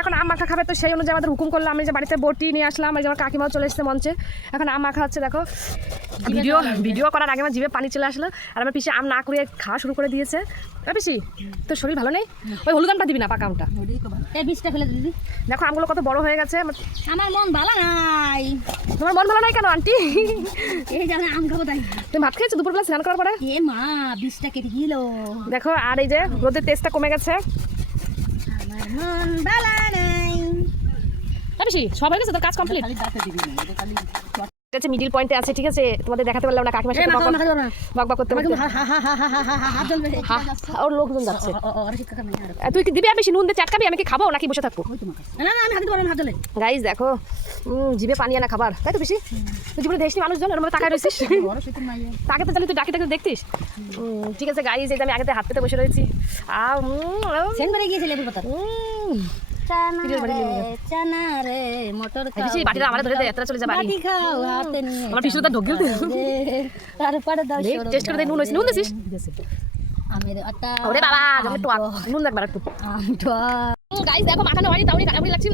এখন আম মাখা খাবে, তো সেই অনুযায়ী আমাদের হুকুম করলাম। আমি যে বাড়িতে বটি নিয়ে আসলাম, এই যে আমার কাকিমাও চলে এসেছে মঞ্চে। এখন আম মাখা হচ্ছে, দেখো ভিডিও করার আগে আমার জিভে পানি চলে আসলো। আর আমার পিসি আম না করে খাওয়া শুরু করে দিয়েছে। পিসি তোর শরীর ভালো নেই? ওই হলুদ আমটা দিবি না, পাকা আমটা। এই বীজটা ফেলে দিবি। দেখো আমগুলো কত বড় হয়ে গেছে। আমার মন ভালো নাই। তোমার মন ভালো নাই কেন আন্টি? এই যে আম খাবো তাই। তুমি ভাত খেয়েছো দুপুরবেলা স্নান করার পরে? এ মা, বীজটা কেটে গেল। দেখো, আর এই যে রোদের তেজটা কমে গেছে। আমার মন ভালো নাই। পিসি সব হয়ে গেছে, তোর কাজ কমপ্লিট। এটা হচ্ছে মিডিল পয়েন্টে আছে, ঠিক আছে? তোমাদের দেখাতে পারলাম না, কাকিমার সাথে বকবক করতে করতে ওর লোকজন যাচ্ছে। তুই কি দিবি বেশি নুন দিয়ে চাটকাবি? আমি কি খাবো নাকি বসে থাকবো? গাইস দেখো, জিভে পানি আনা খাবার, তাই তো বেশি? তুই জীবনে দেশনি মানুষজন ওর মধ্যে তাকায় রয়েছিস। তাকে তো জানি তুই ডাকি দেখতিস। ঠিক আছে গাইস, এই যে আমি আগেতে হাত পেতে বসে রয়েছি। দেখো মাখানো হয়নি, তাও কাটাকুটি লাগছে।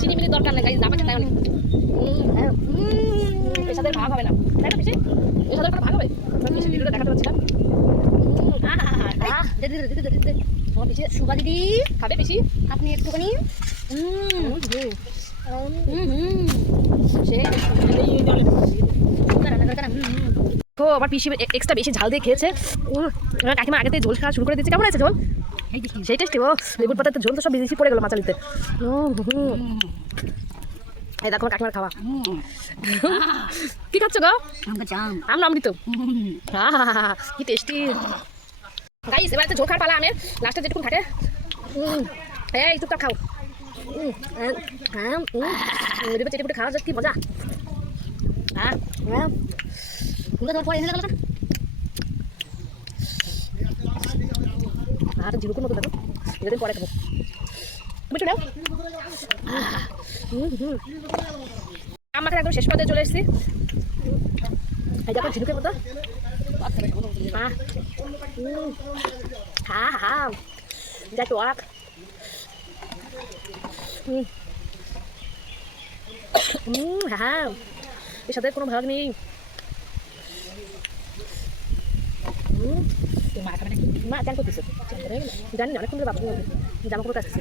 চিনি মিনি দরকার নেই গাইস, আমাকে তাই অনেক পেশাদের ভাগ হবে না, তাই না? পিসি পেশাদের কোনো ভাগ হবে? ভিডিওটা দেখাতে পাচ্ছি না। সুগা দিদি খাবে পিসি? আপনি একটুখানি আমার পিসি এক্সট্রা বেশি ঝাল দিয়ে খেয়েছে। কাকিমা আগে থেকে ঝোল খাওয়া শুরু করে দিচ্ছে। কেমন আছে ঝোল? সেই টেস্টি। ও লেবুর পাতাতে ঝোল তো সব বেশি পড়ে গেল মাচালিতে। এই দেখো কাকিমার খাওয়া। কি খাচ্ছ গো? আম না অমৃত? কি টেস্টি গাইস। এবার তো ঝোল খাওয়ার পালা আমের, লাস্টে যেটুকু থাকে। এই টুকটাক খাও। চেটে পুটে খাওয়া যাক, কি মজা। আর জিরুকুর মতো দেখো, যেদিন পরে খাবো। তুমি একটু নাও। আমাকে একদম শেষ পর্যায়ে চলে এসেছি। এই দেখো ঝিনুকের মতো। যা টক। এর সাথে কোনো ভাগ নেই। মা চান করতেছে, জানি না অনেকক্ষণ ধরে বাবু জামা কাপড় আসছে।